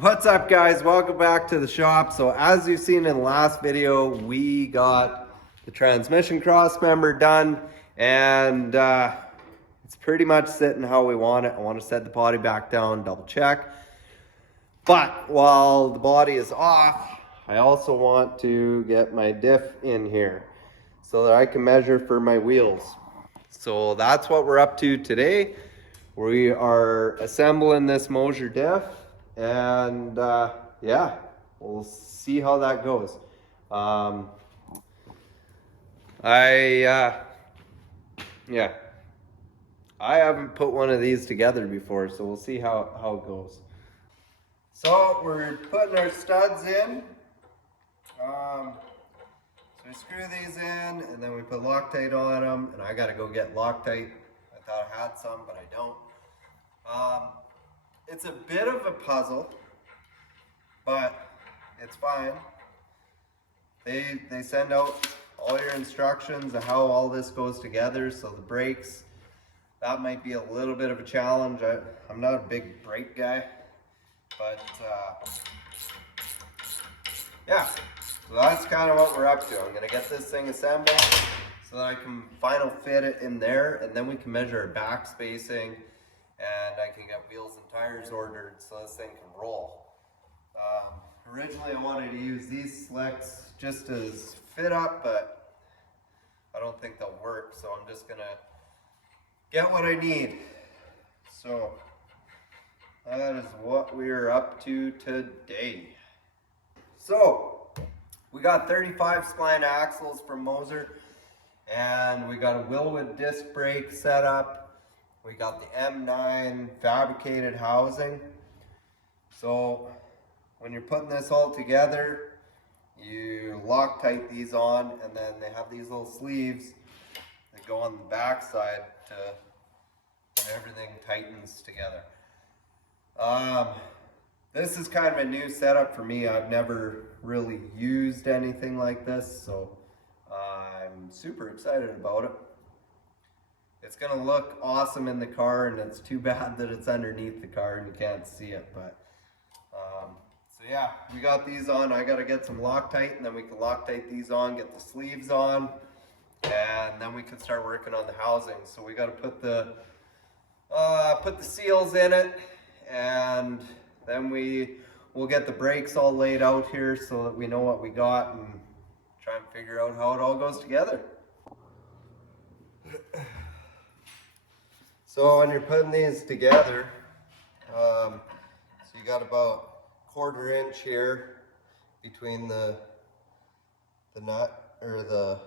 What's up, guys? Welcome back to the shop. So as you've seen in the last video, we got the transmission cross member done, and it's pretty much sitting how we want it. I want to set the body back down, double check. But while the body is off, I also want to get my diff in here so that I can measure for my wheels. So that's what we're up to today. We are assembling this Moser diff, and yeah, we'll see how that goes. Yeah, I haven't put one of these together before, so we'll see how it goes. So we're putting our studs in. So we screw these in, and then we put Loctite on them, and I gotta go get Loctite. I thought I had some, but I don't. It's a bit of a puzzle, but it's fine. They send out all your instructions of how all this goes together. So the brakes, that might be a little bit of a challenge. I'm not a big brake guy, but yeah, so that's kind of what we're up to. I'm gonna get this thing assembled so that I can final fit it in there, and then we can measure our back spacing, and I can get wheels and tires ordered so this thing can roll. Originally I wanted to use these slicks just as fit up, but I don't think they'll work, so I'm just gonna get what I need. So that is what we're up to today. So we got 35 spline axles from Moser, and we got a Willwood disc brake set up. We got the M9 fabricated housing. So when you're putting this all together, you Loctite these on, and then they have these little sleeves that go on the back side to everything tightens together. This is kind of a new setup for me. I've never really used anything like this, so I'm super excited about it. It's gonna look awesome in the car, and it's too bad that it's underneath the car and you can't see it, but so yeah, we got these on. I gotta get some Loctite, and then we can Loctite these on, get the sleeves on, and then we can start working on the housing. So we gotta put the seals in it, and then we'll get the brakes all laid out here so that we know what we got and try and figure out how it all goes together. So when you're putting these together, so you got about 1/4 inch here between the nut or the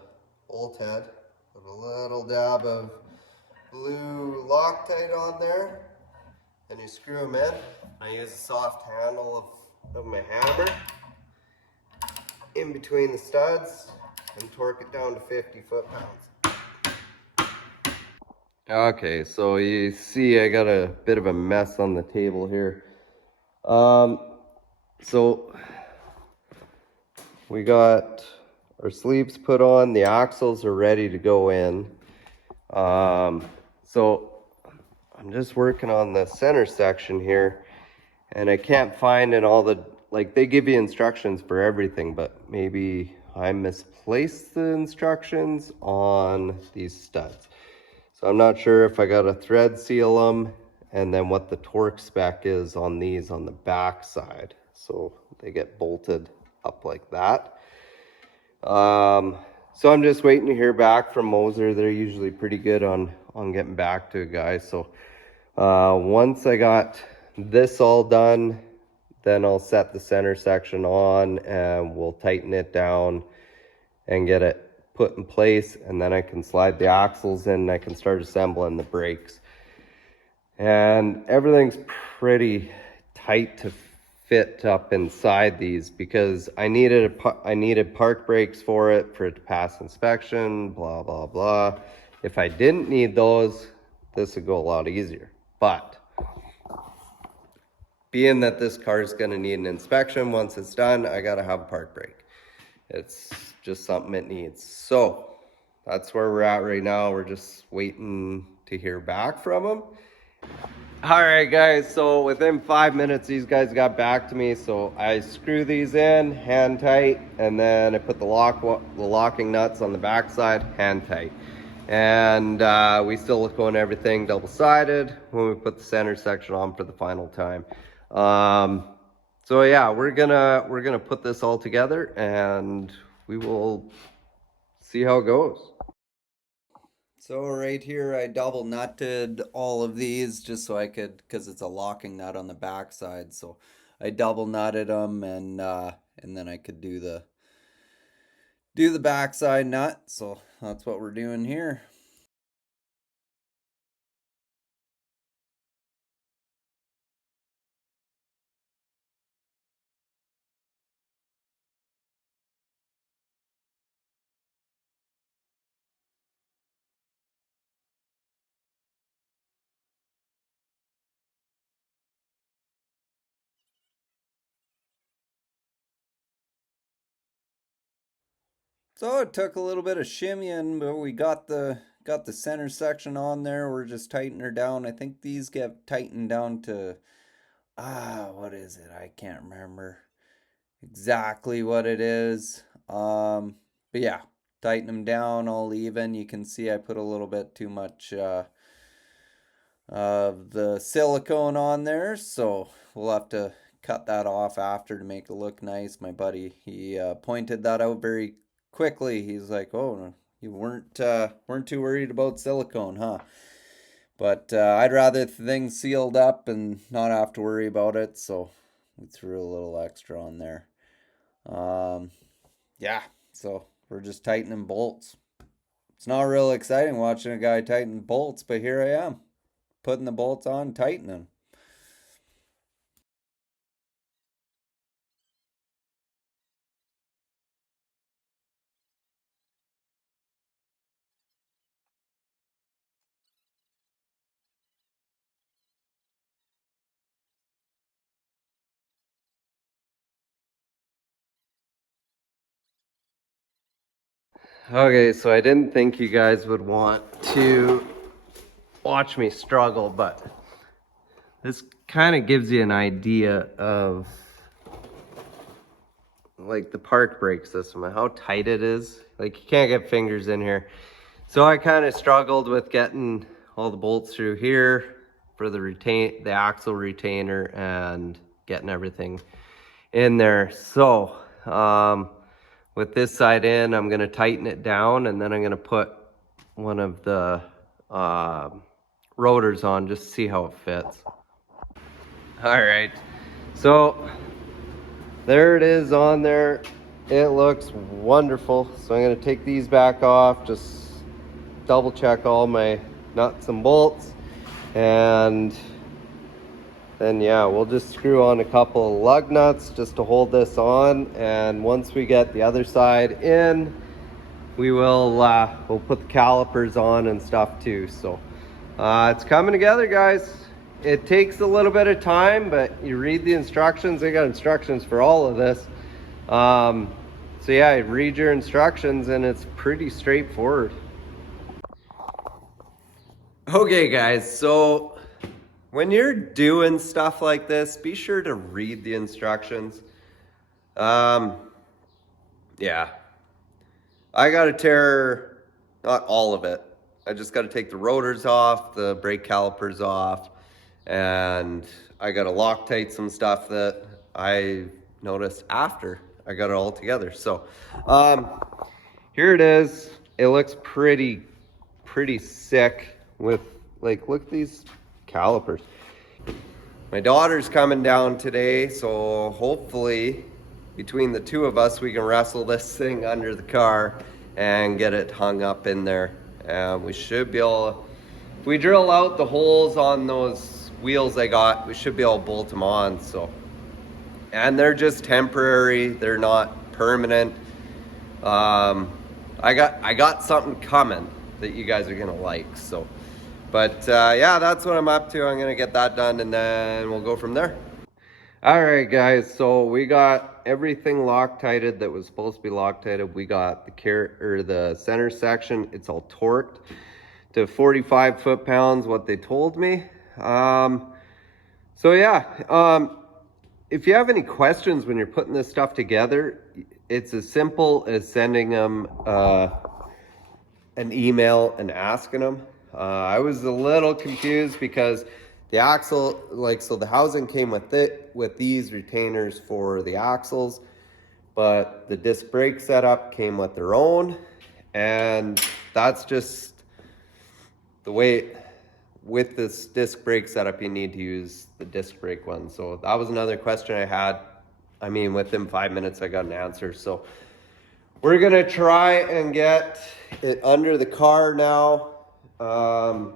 bolt head. Put a little dab of blue Loctite on there, and you screw them in. I use a soft handle of my hammer in between the studs and torque it down to 50 foot-pounds. Okay, so you see I got a bit of a mess on the table here. So we got our sleeves put on, the axles are ready to go in. So I'm just working on the center section here, and I can't find in all the, like, they give you instructions for everything, but maybe I misplaced the instructions on these studs. So I'm not sure if I got to thread seal them, and then what the torque spec is on these on the back side. So they get bolted up like that. So I'm just waiting to hear back from Moser. They're usually pretty good on getting back to a guy. So once I got this all done, then I'll set the center section on, and we'll tighten it down and get it put in place, and then I can slide the axles in and I can start assembling the brakes. And everything's pretty tight to fit up inside these because I needed park brakes for it to pass inspection, blah blah blah. If I didn't need those, this would go a lot easier. But being that this car is going to need an inspection once it's done, I got to have a park brake. It's just something it needs. So that's where we're at right now. We're just waiting to hear back from them, All right, guys, so within 5 minutes, these guys got back to me. So I screw these in, hand tight, and then I put the locking nuts on the back side, hand tight. And we silicone everything double-sided when we put the center section on for the final time. So yeah, we're gonna put this all together, and we will see how it goes. So right here, I double nutted all of these just so I could, because it's a locking nut on the back side. So I double nutted them, and then I could do the backside nut. So that's what we're doing here. So it took a little bit of shimmying, but we got the center section on there. We're just tightening her down. I think these get tightened down to what is it? I can't remember exactly what it is. But yeah, tighten them down all even. You can see I put a little bit too much of the silicone on there, so we'll have to cut that off after to make it look nice. My buddy, he pointed that out very quickly. He's like, "Oh, you weren't too worried about silicone, huh?" But I'd rather things sealed up and not have to worry about it, so we threw a little extra on there. Um, yeah, so we're just tightening bolts. It's not real exciting watching a guy tighten bolts, but here I am, putting the bolts on, tightening. Okay, so I didn't think you guys would want to watch me struggle, but this kind of gives you an idea of like the park brake system and how tight it is. Like you can't get fingers in here. So I kind of struggled with getting all the bolts through here for the axle retainer and getting everything in there. So with this side in, I'm gonna tighten it down, and then I'm gonna put one of the rotors on just to see how it fits. All right, so there it is on there. It looks wonderful. So I'm gonna take these back off, just double check all my nuts and bolts, and then yeah, we'll just screw on a couple of lug nuts just to hold this on. And once we get the other side in, we'll put the calipers on and stuff too. So it's coming together, guys. It takes a little bit of time, but you read the instructions. They got instructions for all of this. So yeah, read your instructions and it's pretty straightforward. Okay guys, so when you're doing stuff like this, be sure to read the instructions. Yeah, I gotta tear, not all of it. I just gotta take the rotors off, the brake calipers off, and I gotta Loctite some stuff that I noticed after I got it all together. So, here it is. It looks pretty sick with, like, look at these calipers. My daughter's coming down today, so hopefully between the two of us, we can wrestle this thing under the car and get it hung up in there. And we should be able, if we drill out the holes on those wheels I got, we should be able to bolt them on. So, and they're just temporary, they're not permanent. I got something coming that you guys are gonna like. So, but yeah, that's what I'm up to. I'm gonna get that done and then we'll go from there. All right, guys, so we got everything Loctited that was supposed to be Loctited. We got the center section, it's all torqued to 45 foot-pounds, what they told me. So yeah, if you have any questions when you're putting this stuff together, it's as simple as sending them an email and asking them. I was a little confused because the axle, so the housing came with these retainers for the axles, but the disc brake setup came with their own, and that's just the way. With this disc brake setup, you need to use the disc brake one. So that was another question I had. I mean, within 5 minutes, I got an answer. So we're gonna try and get it under the car now. I'm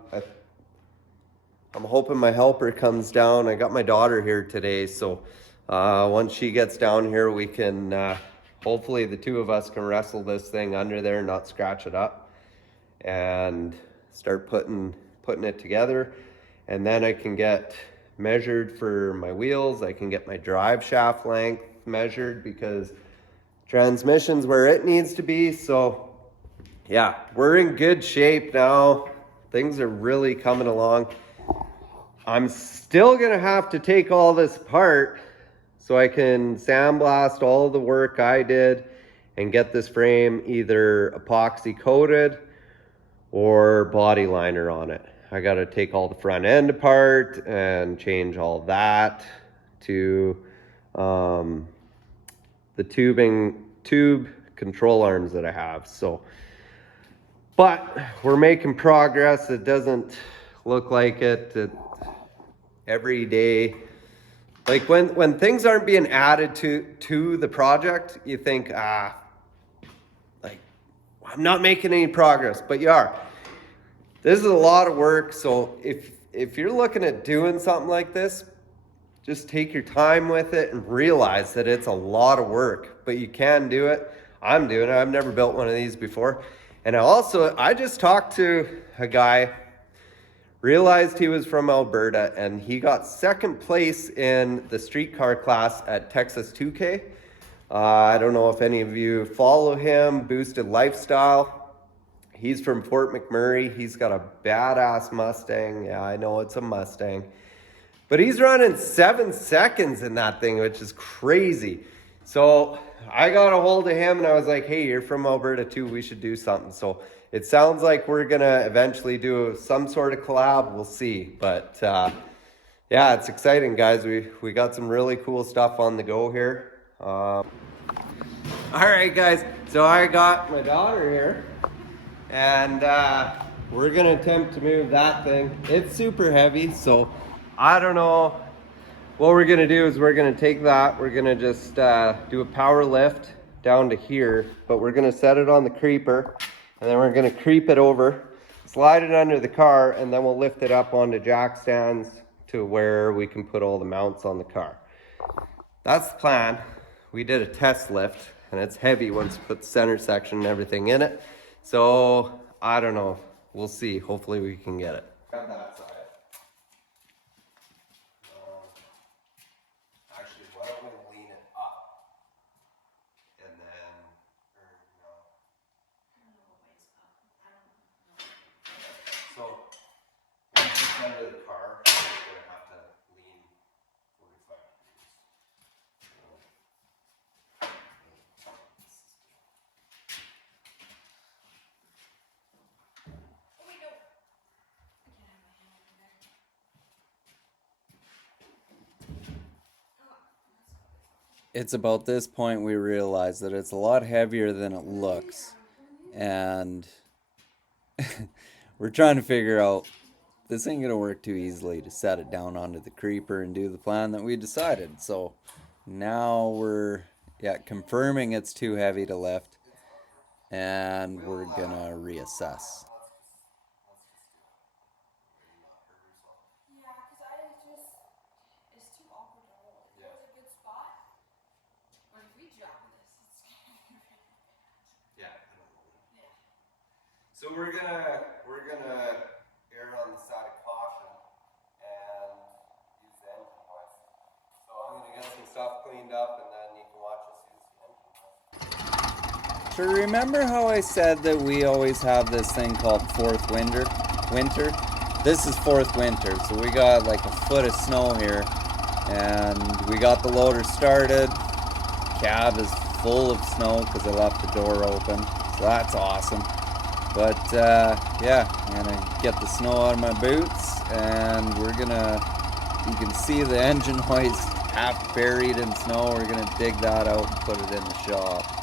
hoping my helper comes down. I got my daughter here today, so once she gets down here, we can, hopefully the two of us can wrestle this thing under there, not scratch it up, and start putting it together. And then I can get measured for my wheels. I can get my drive shaft length measured because transmission's where it needs to be. So yeah, we're in good shape now. Things are really coming along. I'm still gonna have to take all this apart so I can sandblast all the work I did and get this frame either epoxy coated or body liner on it. I got to take all the front end apart and change all that to the tube control arms that I have. So, but we're making progress. It doesn't look like it every day. Like when things aren't being added to the project, you think, like, I'm not making any progress, but you are. This is a lot of work, so if you're looking at doing something like this, just take your time with it and realize that it's a lot of work, but you can do it. I'm doing it. I've never built one of these before. And I just talked to a guy, realized he was from Alberta, and he got second place in the streetcar class at Texas 2K. I don't know if any of you follow him, Boosted Lifestyle. He's from Fort McMurray. He's got a badass Mustang. Yeah, I know it's a Mustang. But he's running 7 seconds in that thing, which is crazy. So I got a hold of him and I was like, hey, you're from Alberta too. We should do something. So it sounds like we're going to eventually do some sort of collab. We'll see. But yeah, it's exciting, guys. We got some really cool stuff on the go here. All right, guys. So I got my daughter here. And we're gonna attempt to move that thing. It's super heavy, so I don't know. What we're gonna do is we're gonna take that, we're gonna just do a power lift down to here, but we're gonna set it on the creeper, and then we're gonna creep it over, slide it under the car, and then we'll lift it up onto jack stands to where we can put all the mounts on the car. That's the plan. We did a test lift, and it's heavy once you put the center section and everything in it. So, I don't know. We'll see. Hopefully we can get it. Got that side. Actually, why don't we lean it up? And then, so, once it's under the car, we're going to have to lean 45 degrees. It's about this point we realize that it's a lot heavier than it looks, and we're trying to figure out this ain't gonna work too easily to set it down onto the creeper and do the plan that we decided. So now we're confirming it's too heavy to lift, and we're gonna reassess. So we're gonna err on the side of caution and use the engine hoist. So I'm gonna get some stuff cleaned up and then you can watch us use the engine hoist. So remember how I said that we always have this thing called fourth winter? this is fourth winter, so we got like a foot of snow here, and we got the loader started. Cab is full of snow because I left the door open, so that's awesome. But yeah, I'm gonna get the snow out of my boots, and we're gonna, you can see the engine hoist half buried in snow. We're gonna dig that out and put it in the shop.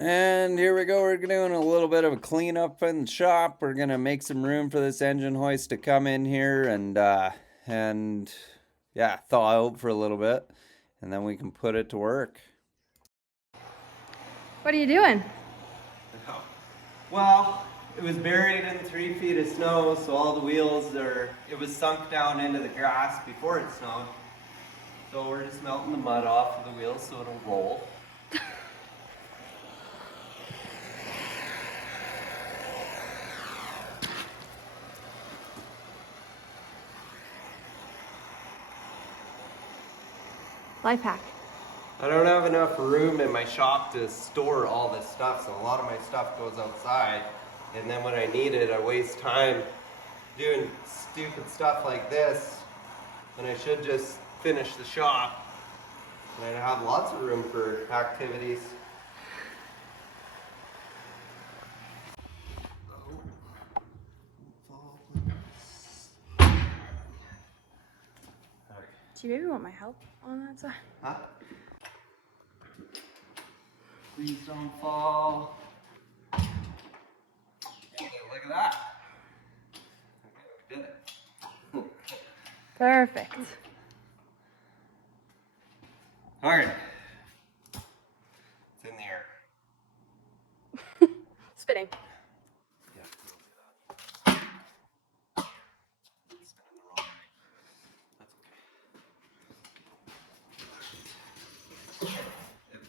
And here we go, we're doing a little bit of a cleanup in the shop. We're gonna make some room for this engine hoist to come in here and yeah, thaw out for a little bit, and then we can put it to work. What are you doing? Oh. Well, it was buried in 3 feet of snow, so all the wheels it was sunk down into the grass before it snowed. So we're just melting the mud off of the wheels so it'll roll. Life hack. I don't have enough room in my shop to store all this stuff, so a lot of my stuff goes outside, and then when I need it, I waste time doing stupid stuff like this, and I should just finish the shop, and I have lots of room for activities. Do you maybe want my help on that side? Huh? Please don't fall. Okay, look at that. Okay, we did it. Perfect. Alright. It's in the air. Spinning. Yeah, we'll do that. It's spinning the wrong way. That's okay. It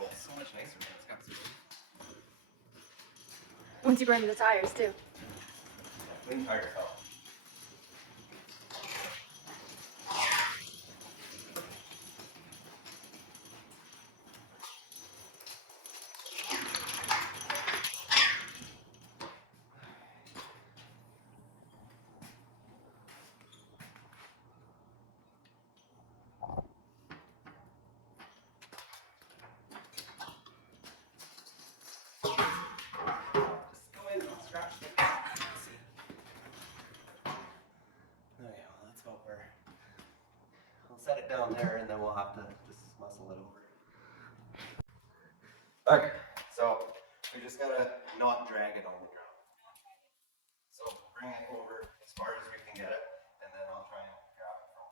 rolls so much nicer when it's got some. Once you burn the tires too. Clean tires help. Set it down there and then we'll have to just muscle it over. Okay, so we just gotta not drag it on the ground. So bring it over as far as we can get it, and then I'll try and grab it from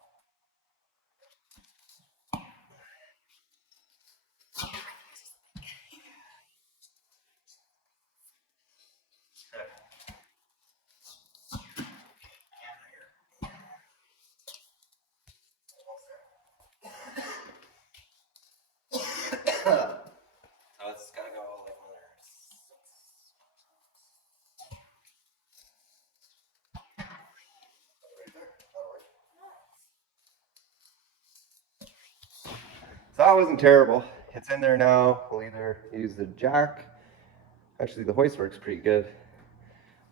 that wasn't terrible. It's in there now. We'll either use the jack. Actually, the hoist works pretty good.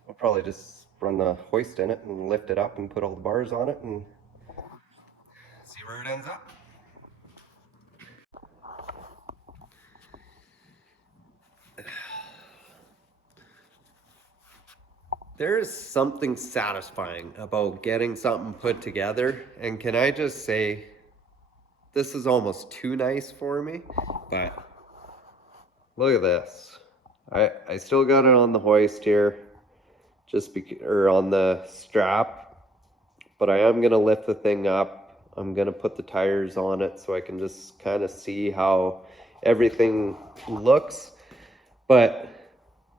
We'll probably just run the hoist in it and lift it up and put all the bars on it and see where it ends up. There is something satisfying about getting something put together, and can I just say, this is almost too nice for me, but look at this. I still got it on the hoist here, or on the strap, but I am gonna lift the thing up. I'm gonna put the tires on it so I can just kind of see how everything looks. But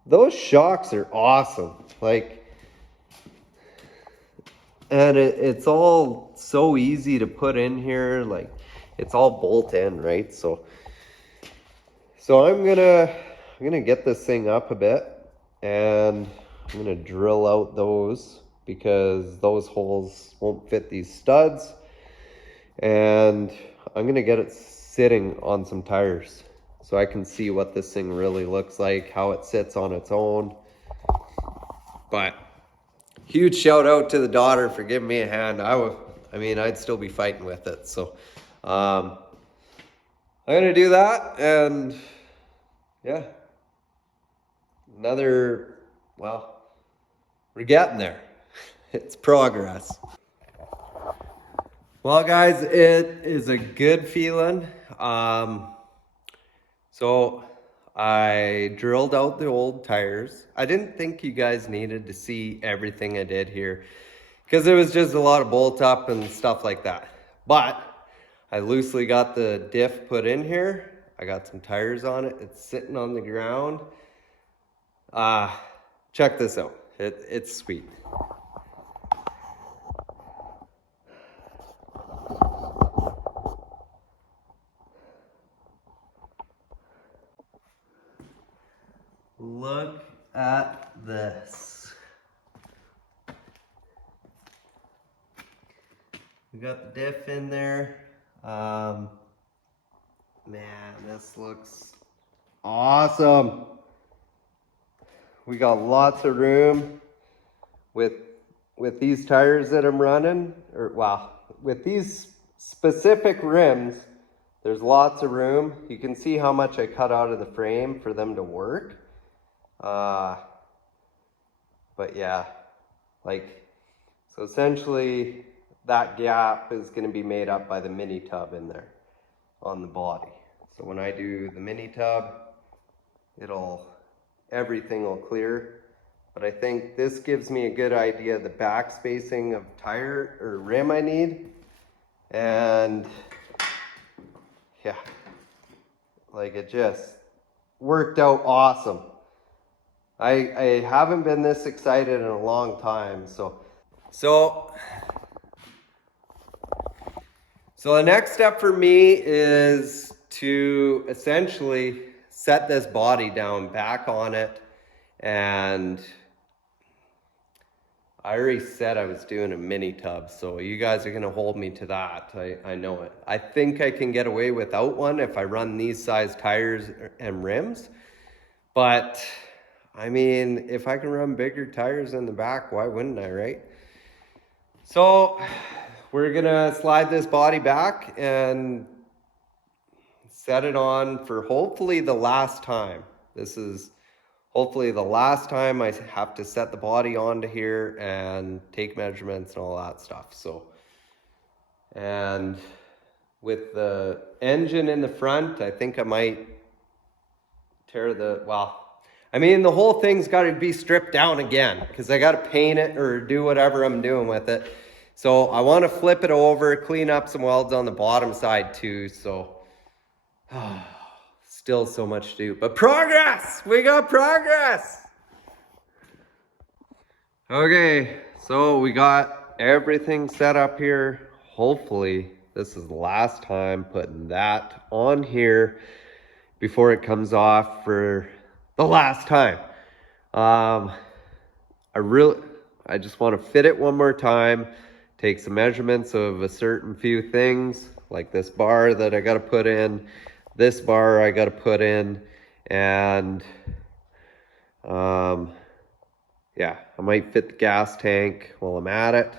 those shocks are awesome. Like, and it's all so easy to put in here. Like, it's all bolt in, right? So I'm gonna get this thing up a bit, and I'm gonna drill out those because those holes won't fit these studs, and I'm gonna get it sitting on some tires so I can see what this thing really looks like, how it sits on its own. But huge shout out to the daughter for giving me a hand. I'd still be fighting with it. So I'm gonna do that, and yeah, we're getting there. It's progress. Well, guys, it is a good feeling. So I drilled out the old tires. I didn't think you guys needed to see everything I did here because it was just a lot of bolt up and stuff like that. But I loosely got the diff put in here. I got some tires on it. It's sitting on the ground. Check this out. It's sweet. Look at this. We got the diff in there. Man, this looks awesome. We got lots of room with these tires that I'm running, with these specific rims. There's lots of room. You can see how much I cut out of the frame for them to work. But yeah, so essentially that gap is going to be made up by the mini tub in there on the body. So when I do the mini tub, everything will clear. But I think this gives me a good idea of the back spacing of tire or rim I need. And yeah, it just worked out awesome. I haven't been this excited in a long time. So the next step for me is to essentially set this body down back on it. And I already said I was doing a mini tub, so you guys are going to hold me to that. I know it. I think I can get away without one if I run these size tires and rims. But I mean, if I can run bigger tires in the back, why wouldn't I, right? So we're gonna slide this body back and set it on for hopefully the last time. This is hopefully the last time I have to set the body onto here and take measurements and all that stuff. So, and with the engine in the front, I think I might tear the whole thing's got to be stripped down again because I got to paint it or do whatever I'm doing with it. So I want to flip it over, clean up some welds on the bottom side too. So still so much to do, but progress! We got progress! Okay, so we got everything set up here. Hopefully this is the last time putting that on here before it comes off for the last time. I just want to fit it one more time, take some measurements of a certain few things, like this bar that I got to put in, this bar I got to put in, and yeah, I might fit the gas tank while I'm at it.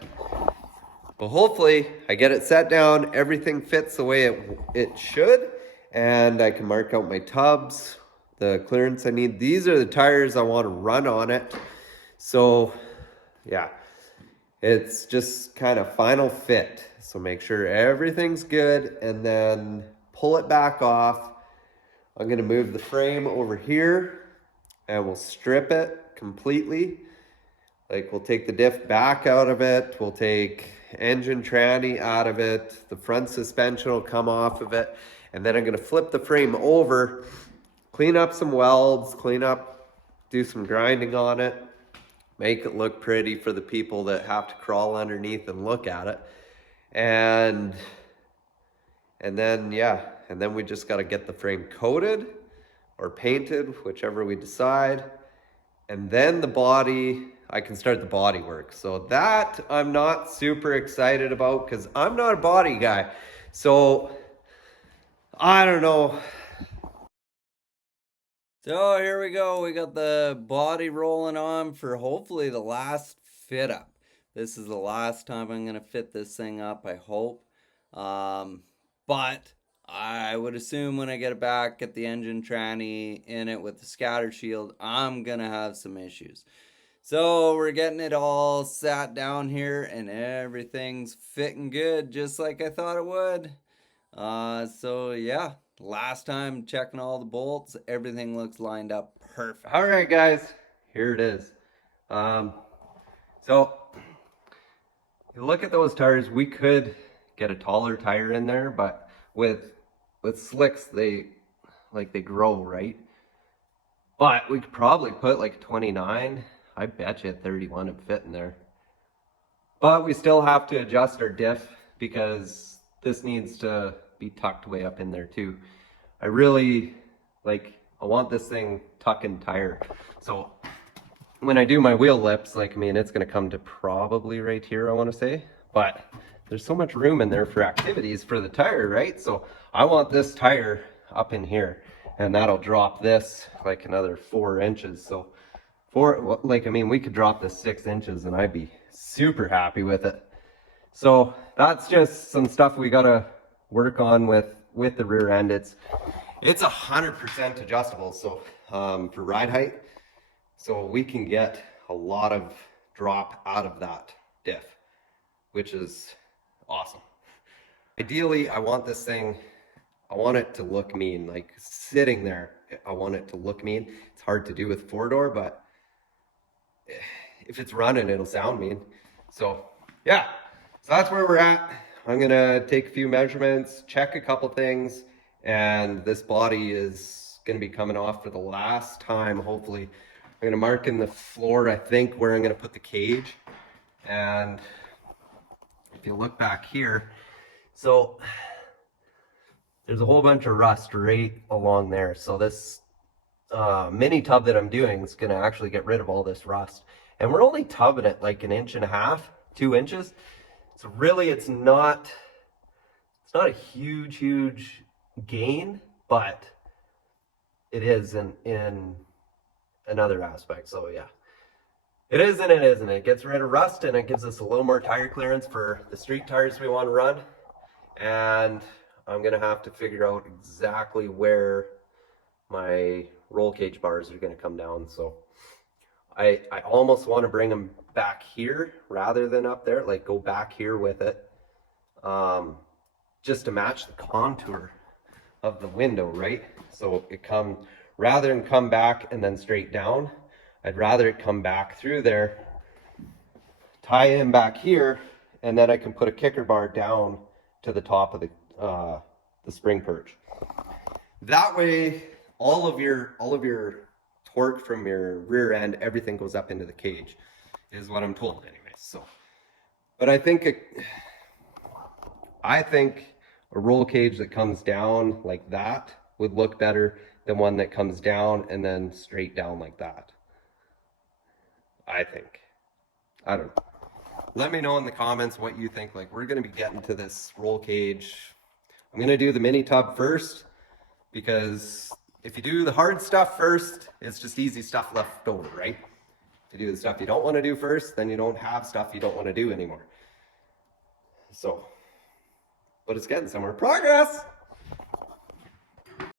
But hopefully I get it set down, everything fits the way it should, and I can mark out my tubs, the clearance I need. These are the tires I want to run on it. So yeah, it's just kind of final fit. So make sure everything's good and then pull it back off. I'm gonna move the frame over here and we'll strip it completely. Like we'll take the diff back out of it, we'll take engine tranny out of it, the front suspension will come off of it, and then I'm gonna flip the frame over, clean up some welds, do some grinding on it, make it look pretty for the people that have to crawl underneath and look at it. And then we just gotta get the frame coated or painted, whichever we decide. And then the body, I can start the body work. So that I'm not super excited about because I'm not a body guy. So I don't know. So here we go. We got the body rolling on for hopefully the last fit up. This is the last time I'm going to fit this thing up, I hope. But I would assume when I get it back, get the engine tranny in it with the scatter shield, I'm going to have some issues. So we're getting it all sat down here and everything's fitting good just like I thought it would. So yeah, last time checking all the bolts, everything looks lined up perfect. All right, guys, here it is. So you look at those tires, we could get a taller tire in there, but with slicks, they grow, right? But we could probably put like 29. I bet you 31 would fit in there. But we still have to adjust our diff because this needs to be tucked way up in there too. I want this thing tucking tire. So when I do my wheel lips, it's gonna come to probably right here, I wanna say. But there's so much room in there for activities for the tire, right? So I want this tire up in here and that'll drop this like another 4 inches. So we could drop this 6 inches and I'd be super happy with it. So that's just some stuff we gotta work on with the rear end. It's 100% adjustable, so for ride height, so we can get a lot of drop out of that diff, which is awesome. Ideally, I want it to look mean, like sitting there, I want it to look mean. It's hard to do with 4-door, but if it's running, it'll sound mean. So yeah, so that's where we're at. I'm gonna take a few measurements, check a couple things, and this body is gonna be coming off for the last time, hopefully. I'm gonna mark in the floor, I think, where I'm gonna put the cage. And if you look back here, so there's a whole bunch of rust right along there. So this mini tub that I'm doing is gonna actually get rid of all this rust. And we're only tubbing it like 1.5 inches, 2 inches. So really it's not a huge gain, but it is in another aspect. So yeah, it is and it isn't. It gets rid of rust and it gives us a little more tire clearance for the street tires we want to run. And I'm gonna have to figure out exactly where my roll cage bars are gonna come down. So I almost want to bring them back here rather than up there, like go back here with it, just to match the contour of the window, right? So rather than come back and then straight down, I'd rather it come back through there, tie in back here, and then I can put a kicker bar down to the top of the spring perch. That way, all of your torque from your rear end, everything goes up into the cage, is what I'm told anyways. So, but I think a roll cage that comes down like that would look better than one that comes down and then straight down like that. I think. I don't know. Let me know in the comments what you think. Like, we're going to be getting to this roll cage I'm gonna do the mini tub first, because if you do the hard stuff first, it's just easy stuff left over, right? If you do the stuff you don't want to do first, then you don't have stuff you don't want to do anymore. So, but it's getting somewhere. Progress!